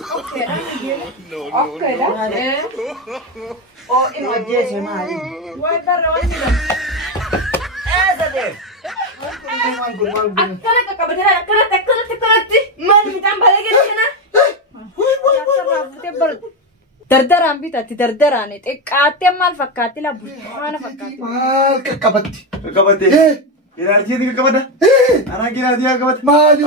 Okay, No. okay, dah. Oh, ini aja sih mah. Wah, baru aja. Tadi. Akan kabarnya, akan man ditambah lagi di sana. Dardar ambil tadi dardar ane. Kate mal fakati lah bukan fakati. Mal kakabati. Energi di kakabada. Anak kira dia kakabada. Maju.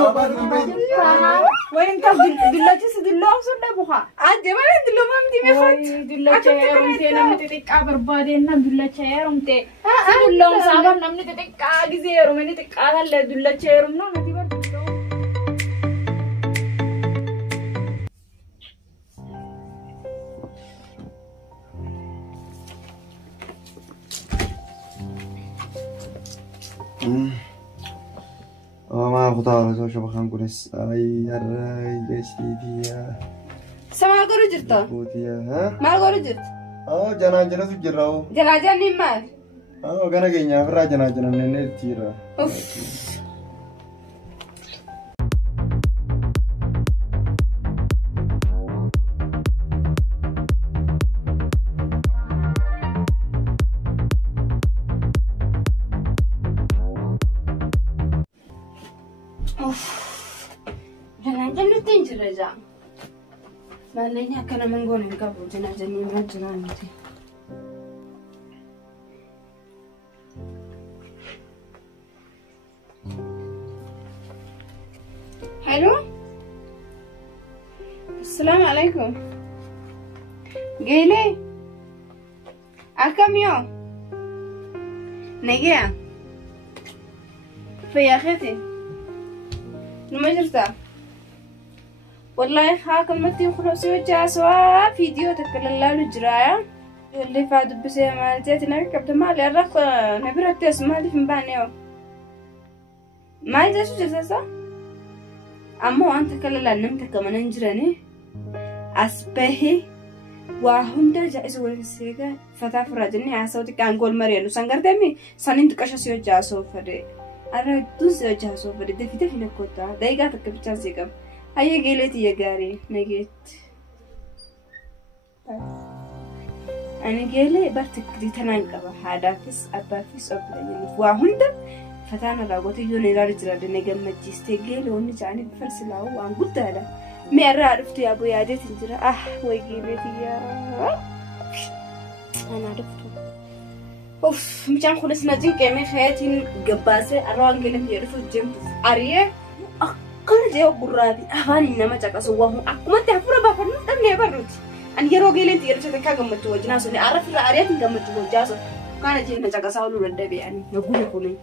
Wah, entah dilaci sedilong sudah buka. Ada mana dilong am di mekhat. Dilaci erum te namni titik kabar baden nam dilaci erum te. Sedilong sabar namni titik kagi se erum ini titik kagal le dilaci erum no nanti bar dilong. ما خطار سو شو بخان كونس اي الراي جسيديا Sama aku rujut toh. بوتيا ها Mal aku rujut. جنا سجراو Jalan-jalan ni mal. كان كينيا فرا جنا نene تيرا Jalan-jalan itu incer aja. Malahnya karena menggoning kabut jalan-jalan ni mal jalan itu. Hello. Assalamualaikum. Gele. Akam yo. Negia. في أخيتي لما جرتا والله خاكم متي وخلص وجه سوا فيديو تكلل له جرايا اللي فاد بسي مالتي نركب مالي الرخ نبرت اسمالي في مبانيو ما جاسو جساسا أما أنت كلل نمت كمان نجراني أسبهي وهندا جائز ورسيجا فتاة فرجني عصوتي كان قول مريانو سانغردمي سانين تكشاسيو جاسو فري أنا دوس جاسو فري دفيت في نكوتا دايقة تكبتشان سيكم هيا قيلتي يا جاري نجيت أنا قيلي برتك دي تنانقبا حادافس أبافس أبلاني وهندا فتانا راغوتي يوني رارجرا دنيجا مجيستي قيلي ونجاني بفرسلاو وان قلت هذا ميرا عرفت يا أبو يادي تنجرا ويقيلتي يا أنا عرفته أوف مشان خلص نجين كمي خياتي قباسة أروان قلم يعرفوا الجيم أريه أقل جاو قرابي أهاني نما جاكا سواهم أكما تعفورا بافرنا تمني بروتي أن يرو قيلين تيرفت تكا قمتوا جناسو ني أعرف الأريات قمتوا جاسو كان جين جاكا ساولو ردبي يعني نقول لكم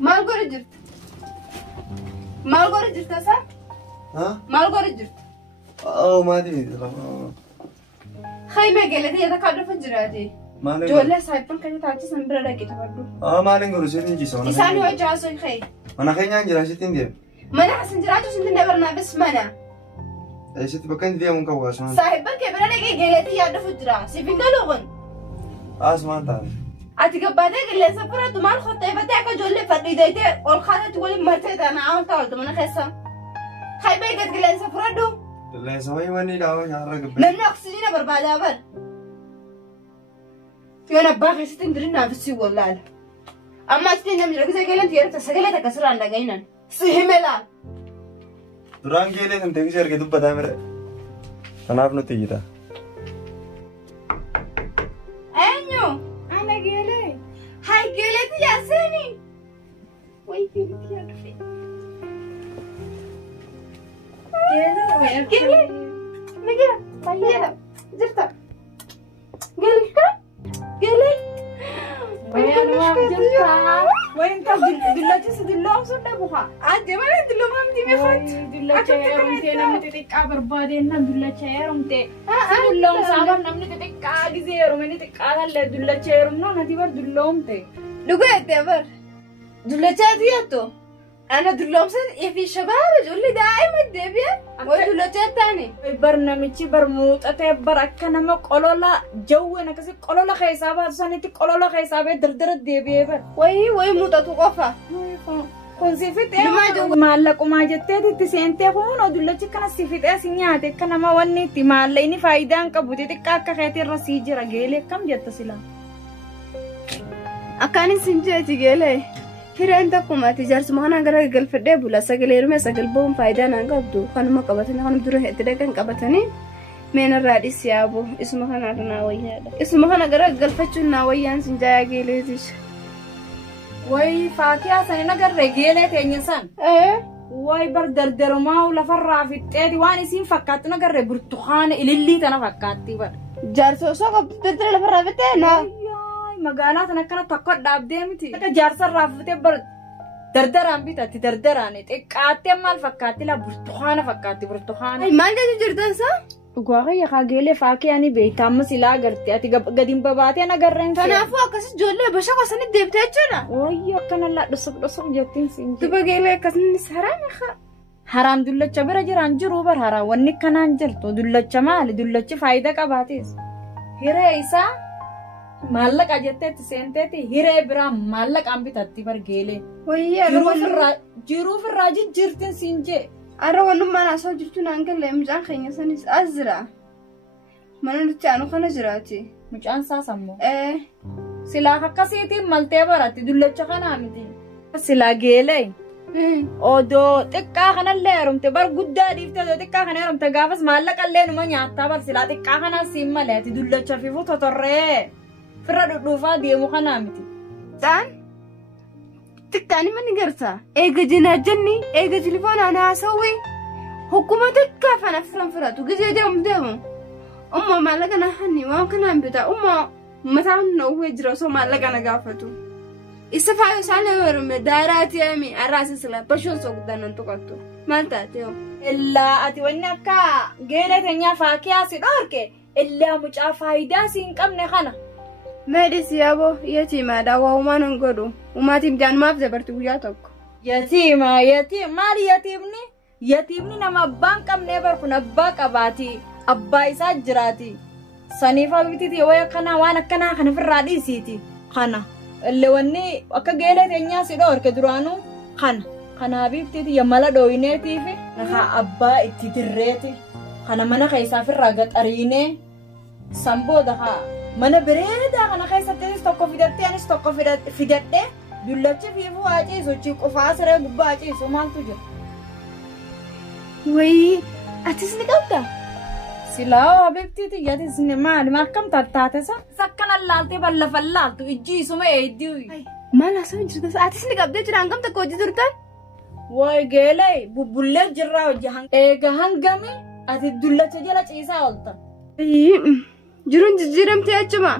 ما القول جرت ما القول جرت أسا ها ما القول جرت ما ادري خيمة قلتي يتكادو فجراتي ما جولة سايبن كان تاجي سنبرا لكي تبردو ما لنقول سيدي جسونا إساني وجاسو خي أنا خينا نجرا ستين دي mana hasan jiraatu sintin dabarna bas mana ستي بكن دي ممكن واسون saahiban kebira dhaqee geelati yaaddu fujira sifin galuuqun اسمع تعال ati gabbaatee qilleensa furatu maal qottee battee akka ijoollee fadhiidaytee ol kaanatti waliin martee taana aan ta'oltu mana keessa haybee gad qilleensa furadhu لا سوي وني داو يا رجل namni oksijiina barbaadaa bar yoon abbaa keessatti hin dirin naafisii wallaala amma achitti namni rakkisa geelanti yeroo sagalee takka sirraan dhaga'inan si himela duraan geelee kan teeksii arge dubbataa mire kanaaf nuti jira eenyu ana geelee hay geeleeti yaaseeni way geeleeti yaa dhufe geelee nagira baay'eedha jirta geelika geelee وين تبدل دلتي سدلهم صدق بخا عاد ما ندلهم هم دي مخات دلتي يرم تي نم تتك عبر بعدين نم دلتي يرم تي دلهم سامر نم تتك عادي زي يرم ني تك على دلتي يرم نو نتي بر دلهم تي لقيت يا بر دلتي دياتو انا دلهم سن في شباب يقول لي دائما دبي ودلتي الثاني برنامجي برموت اتبر اكنا ما قولولا جو انا كسي قولولا حسابات سنتي قولولا حسابات دردر دبي بر وي موتة قفا kun si fixee maallaqumaa jetteeti itti seentee kun odullachi kana si fixee si nyaate akka nama wanni itti maallaqni faayidaan qabu xixiqqaa akka keetii irra sii jira geelee akkam jetta silaa. Akkaanis hin jeeti geelee hireen takkumaati jaarsuma kanaan gara galfadhee bula sagalee dhume sagal ba'uun faayidaa naan qabdu kanuma qabatanii kanuma dura itti dhaqan qabatanii meenarraa dhisi yaaboo isuma kanaatu naa wayyaadha isuma kana gara galfachuun naa wayyaan sin jaayaa geeleetis. Way faakiyaa sana nagarree geelee teenya san. Way bar dardarumaa lafarraa fixxeeti waan isiin fakkaattu nagarree burtukaana ilillii tana fakkaatti bar. Jaarsa osoo qabdu dardara lafarraa fixxee naa. Magaalaa tana akkana tokko dhaabdee miti. Akka jaarsarraa fixee bar dardaraan bitatti dardaraan xiqqaattee maal fakkaatti laa burtukaana fakkaatti burtukaana. Maal jechuun jirtan isaa? Dhugaa kayya kaageelee faakiyaan beektaa amma silaa agartee ati gadiin babaatee nagarreen kee. Kanaafuu akkasii ijoollee basha qosanii deebitee jechuudha. Wayii akkana laa dhusuq jettiin siin. Duba geelee akkasumas haraami haa. Haraam dullacha bira jiraan jiru bar haraam wanni kanaan jirtu dullacha maali dullachi faayidaa qabaatees. Hiree isaa maallaqa jetteetti seenteeti hiree biraa maallaqaan bitatti bar geelee. Wayii jiruuf irraa jijjiirtiin siin jee. Arra wannummaan asoo jirtuun hangalee mucaan keenya sanis as jira. Mana nuti aanu kana jiraati. Mucaan isaas ammoo. Silaa akkasiitiin maltee baratti dullacha kanaa miti. Silaa geelee. Odoo xiqqaa kanallee heerumte bar guddaa dhiiftee odoo xiqqaa kana heerumte gaafas maallaqallee numa nyaattaa bar silaa xiqqaa kanaas siin malee ati dullacha fiifuu totorree firra dhudhuufaa deemu kanaa miti. Saan? Tikkaani mani garta eega jinaa jenni eega telefoonaan haasawwi hukkuma tikkaa fana firan firatu gizee deemu umma maallaqa na hanni waan kanaan bita umma mataan na uwwee jira osoo maallaqa na gaafatu isa faayo saalee warume daaraati emi arraasi sila bashoon soo guddaanan tuqattu maal taate yoo illaa ati wanni akka geelee teenyaa faakiyaa si dhoorke illaa mucaa faayidaa si hin qabne kana. Medis yaaboo yatiimaadha waa uumaan hin godhu uumaatiin jaanumaaf dabarti guyyaa tokko. Yatiima maali yatiimni? Yatiimni nama abbaan qabnee bar kun abbaa qabaati abbaa isaa jiraati. Saniif abititi yoo akkanaa waan akkanaa kana ofirraa dhiisiiti kana illee wanni akka geelee teenyaa si dhoorke duraanuu kana kanaaf ibtiti yammala dhooyineetii fi nakaa abbaa itti dirreeti kana mana keessaa ofirraa gaxariinee sambooda haa. Mana bereedaa kana keessattis tokko fidattee anis tokko fidadhee dullachi fiifuu haa ciisu qofaa siree gubbaa haa ciisu maaltu jira. Wayii atis ni qabda? Silaa beektiiti yaatis ni maali akkam tattaatesa? Sakkana laaltee ballafa laaltu ijji isuma eeddii. Maal haasa'u jirta atis ni qabdee jira hangam takka hojii turtan? Wayi geelee bubbullee jirraa hojii eega hangami ati dullacha jala ciisaa oolta. Jiruun jijjiiramtee achuma.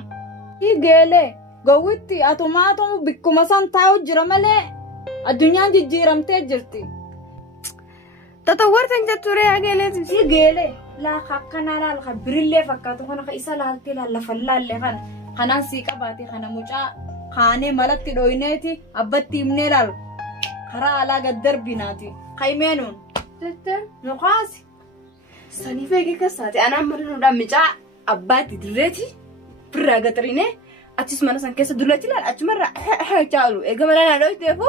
Geelee gowwitti atumaatumu bikkuma san taa'u jira malee addunyaan jijjiiramtee jirti. Tatawwartan jetture yaa geeleeti. Geelee laa akkanaa laal kan birillee fakkaatu kana isa laaltee laallafan laallee kana kanaan sii qabaate kana mucaa kaanee malatti dhooyineeti abbatti himnee laalu karaa alaa gad darbinaati kaymeenuun. Jettee nukaasi. Saniif eegee kasaate anaan marinuudhaan mucaa. Abbaati dirreeti birraa gaxariinee achis mana san keessa dullachi laal achumarraa caalu eega mana naa dhoofteefu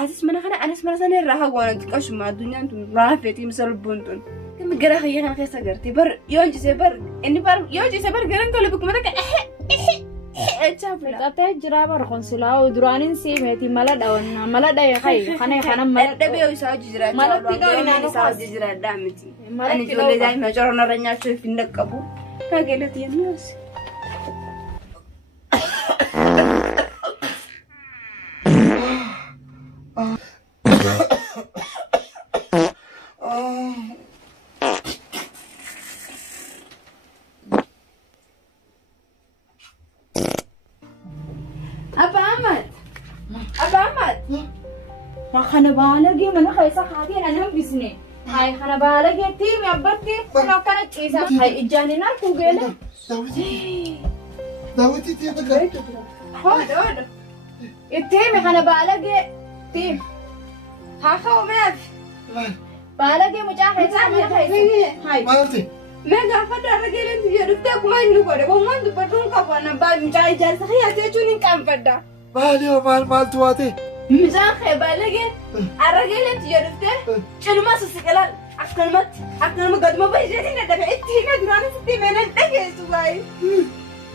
atis mana kana anis mana sana irraa hawwaana xiqqashuma addunyaan tun raafeetii misa lubbuun tun gami gara hayya kana keessa agartee bar yoo jisee bar inni bar yoo jisee bar garan tole bikkuma takka chaafila. Qatee jiraa bar konsilaa duraaniin siimeeti mala dhawannaa mala dhayee hayi kana kana mala dhabee isaa hojii jiraachaa malatti dhooyinaan isaa hojii jiraadhaa miti ani ijoollee daa'ima corona irra nyaachuuf hin dhaqqabu. Kageelati yennuus. Abba Ahmad. Kana baalagee mana keessa kaatee na hambisne. Hai kana baalagee tiimi abbatti kun akkana ciisa. Hai ijaanin harkuu geele. Daawwitii tiimi gaarii. Hooda. Ittiimi kana baalagee tiimi. Haa ka'umeef. Baalagee mucaa keessaa mana keessa. Hai. Maalti? Mee gaafa darra geelenti jedhuttee akkuma inni godhe bommaan dubbadhuun qabu anna mucaa ijaarsa hiyyaatee jechuun hin qaanfadda. Maali maaltu waate? ميزان خيبالك الرجال تجربته شنو ما سسكلا أكلمت قد ما بيجينا دبعتي هنا درانا ستي من الدقيق سواي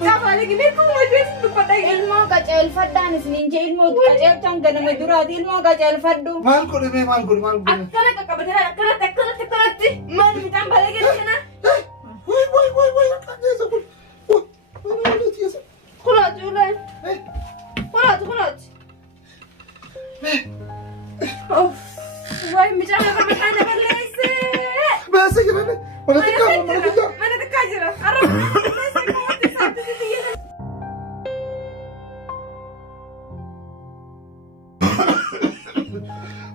كافالك نيكو وجهي بفتاي ilmoo qaceel faddaan isiniin jee ilmoo qaceelchaan ganama duraati ilmoo qaceel faddu maal godhe mee maal godhe أكلت أكلت ما نمتان بالك هنا way akkaan jeesa kun way jeesa خلاص ولا خلاص أوف واي مجانا بمحانا بالليسي بس كده ولا تكلم ما أنا تكاجرة أروح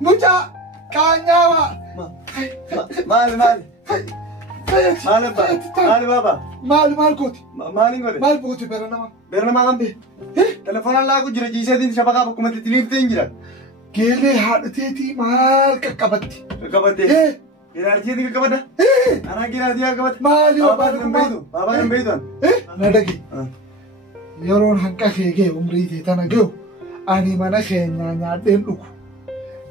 mucha kanyawa Maal baba. maal kooti Maalin godhe? maal booti bera nama Beerna maa qabde? Telefoonaan laa ku jira jiiseetiin shabaqaa bakkuma itti liiftee hin jiran. geelee haadhateetii maal qaqqabatti Qaqqabattee. Giraartiitii qaqqabadda? Anaa giraartii qaqqabadda? maal yoo Baabaan hin beeytu. na dhagi yeroon hanqa keegee umrii teetana ge'u ani mana keenyaa nyaadheen dhugu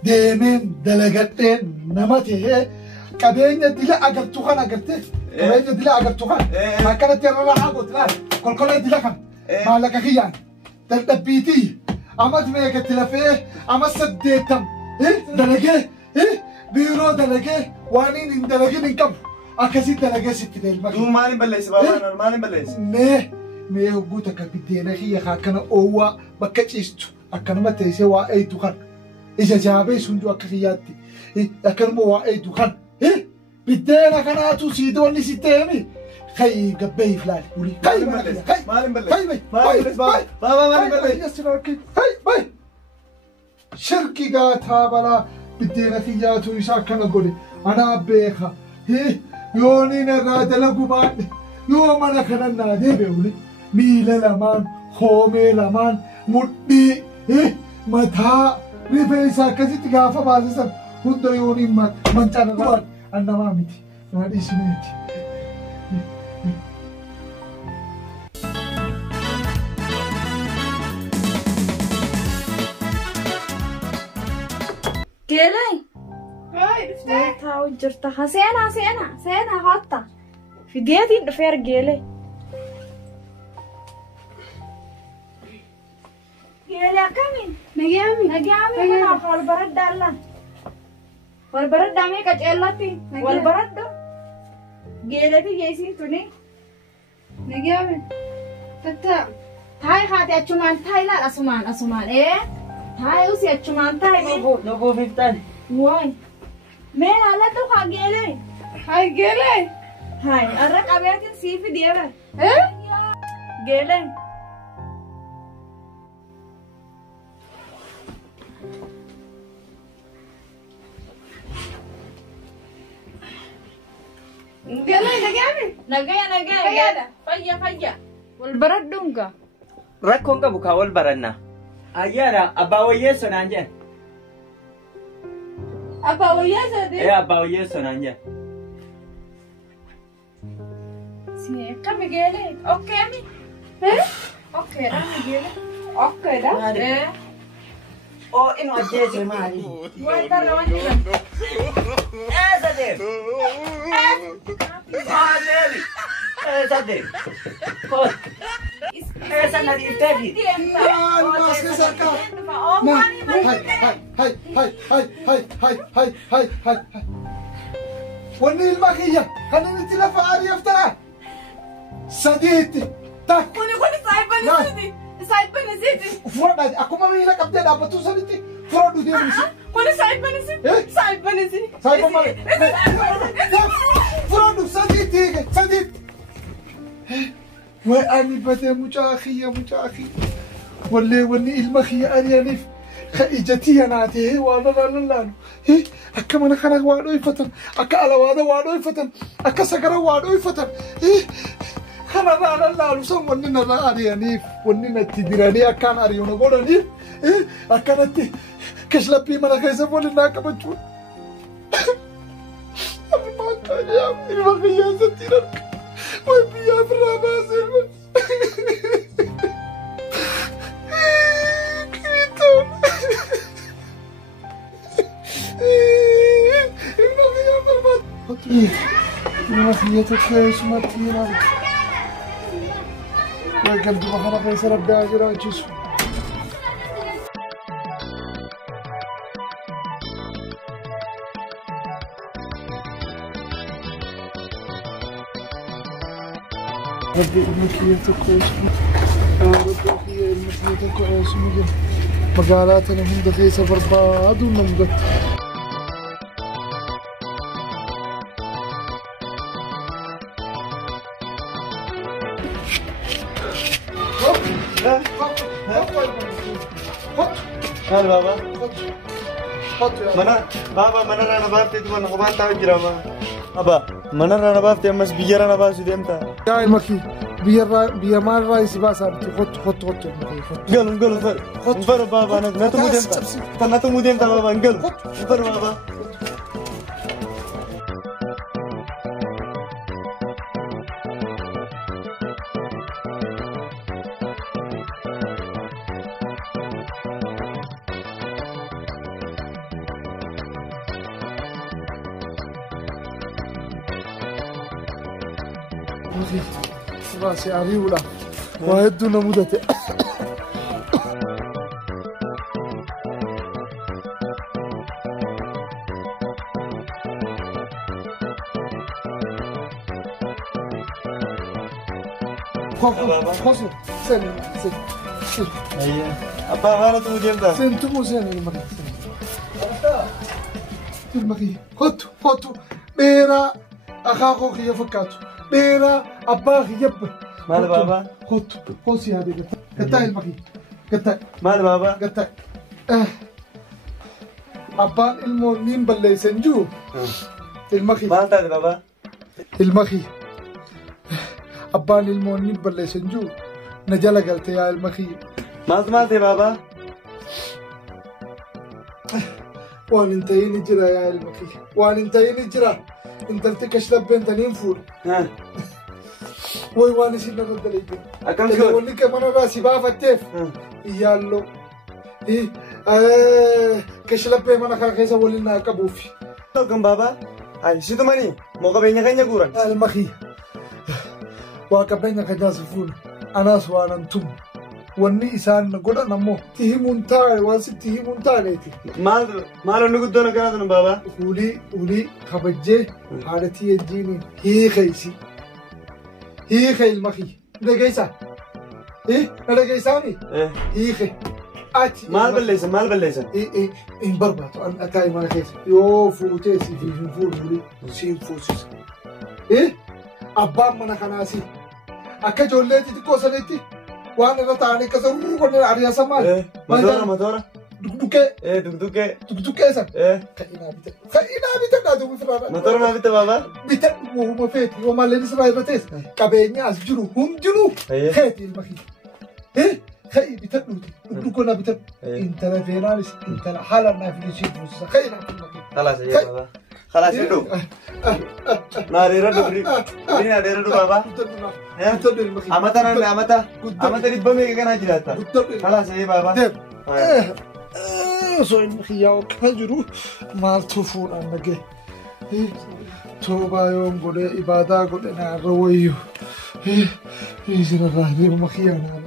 deemeen dalagadheen nama ta'ee qabeenya dila agartu kan agarte qabeenya dila agartu kan akkanatti irra rahaa gootu laal kolkolee dila kan maallaqa kiyyaan dadhabbiitii amas meeqatti lafee amas 8 dalagee biiroo dalagee waan hin dalagin hin qabu akkasii dalagee sitti deelma Duun maalin balleessi baabaan maalin balleessi? mee hogguu takka biddeena kiyya akkana oowwaa bakka ciistu akkanuma teessee waa eeytu kan ija jaabee sundu akka kiyyaatti akkanuma waa eeytu kan biddeena kanaatu siidoonni si teemi kay gabbee iflaali uri kay Maalin balleessi? bay shirki gaataa balaa biddeena kiyyaatu isa akkana godhe anaa beeka yooniin irraa dalagu baadhe yoo mana kanan naa deebi'uuni miila lamaan hoomee lamaan mudhii mataa rifeensa akkasitti gaafa baasisan hunda yooniin mancana qabaan annamaa miti naa dhiisineeti. geelee هاي رفتي taa'u jirta ha seenaa hootta fideetiin dhufeer geelee geelee akkamiin نجامي nagaamii kanaaf wal baraddaalla wal baraddaa meeqa ceellatti wal baradda geeleeti geesiin tuni نجامي تتا taa'e haati achumaan taa'e laal asumaan taa'e usi achumaan taa'e Nobuu fiftaan. waay mee laalladhu haa geelee هاي قلي hai arra qabeetiin sii fideera إيه geelee قلي نجامي nagaya fayya wal baradhuunka Rakkoon qabu kaa wal baranna. Ayyaana abbaa wayyeessoo naan jedhe. أبا ويا زادي Abbaa wayyeessoo naan jedhe. si akkami geelee okkeemi إيه okkeedha geelee أوكي ده Oo inu ajjeese maali? wantarra wanti jam Eessa deemu? Maaneeli? Eessa deemu? Eessa na dhiiftee fi? wanni ilma kiyya kan inni itti lafa ari'eef ta'a sadiitti takka كوني سايبني زيتي fudhadhaa akkuma miila qabdee dhaabbattu sanitti fudhadhu deemisi كوني سايبني زيتي سايبني زيتي saayiba malee fudhadhu sadiitti way ani badee mucaa kiyya wallee wanni ilma kiyya ari'aniif ka ijati yanaatee waan lallaalu akka mana kana waa dhoyfatan akka alawaada waa dhoyfatan akka sagara waa dhoyfatan kana irraa lallaalu san wanni narraa ari'aniif wanni natti diranii akkaan ari'u na godhaniif akkanatti kashlappii mana keessa waliin qabachuun ilma kiyyaa sattiin arga way biyyaa ofirraa baasee kiriitoon المخيتك كويس ما تينا لكن تبغى أنا كيس ربي أجرا جسم ربي المخيتك كويس ربي المخيتك كويس مقالاتنا هم دقيقة برباد ونمضت هل بابا mana rana baafte tu mana koban tahu jirama apa mana rana baafte mas biara na baasu demta يا المكي بيمار رايس باسا خط ngel far baba na natu mudemta natu mudemta baba ngel far baba راسي عريولا وهدونا مدته خصو سن iya apa mana tu mudemta سن تمو سن المكي خط بيرا أخاكو خي فكاتو بيرا أبا خيب مال بابا خص يا هذه قطع المكي قطع مال بابا قطع أبا المونين بلي سنجو المكي مال تاد بابا المكي أبا المونين بلي سنجو نجلا قلت يا المكي مال تي بابا وان انتهي نجرا يا المكي وان انتهي نجرا انت التكش لبين تنين فور ها وي وان سينا قدلي أكم اللي شو ولي كمان راسي بافا تيف يالو كش لبين ما نخاف كيسا ولينا كبوفي تو كم بابا أي شو تماني موكا بيني كنيا كوران المخي وكبين كجاز فون أنا سوانا انتم واني إسان نقول نمو تيه منتاي واسي تيه منتاي ليتي مال نقول دونا كنا بابا ولي خبجة حالتي يجيني هي خيسي هي خي المخي ده كيسا ده كيساني هي خي أتي مال بليسا إن بربطو أن أكاي ما خيس يو فوتيسي في فول ولي سين فوسيس أبا منا خناسي أكا جولتي تكوسنتي وانا رتاني كسر كنا عريا سمال مدورة دكدوكة دكدوكة سن خينا بيتا نادو بفرارا مدورة ما بيتا بابا بيتا وما فيت وما لنس راي بتيس كابينيا أسجرو هم جنو خيتي المخي خي بيتا دكدوكنا بيتا انت لا فينالس انت لا حالا ما في شيء بس خينا خلاص يا بابا خلاص يدو ناري ردو برينا ردو بابا amata ribame kana jirata خلاص يا بابا سوين مخياو كجرو مال تفون أنجي توبا يوم قد إبادة قد نعرويو إيش نراه لي مخيانا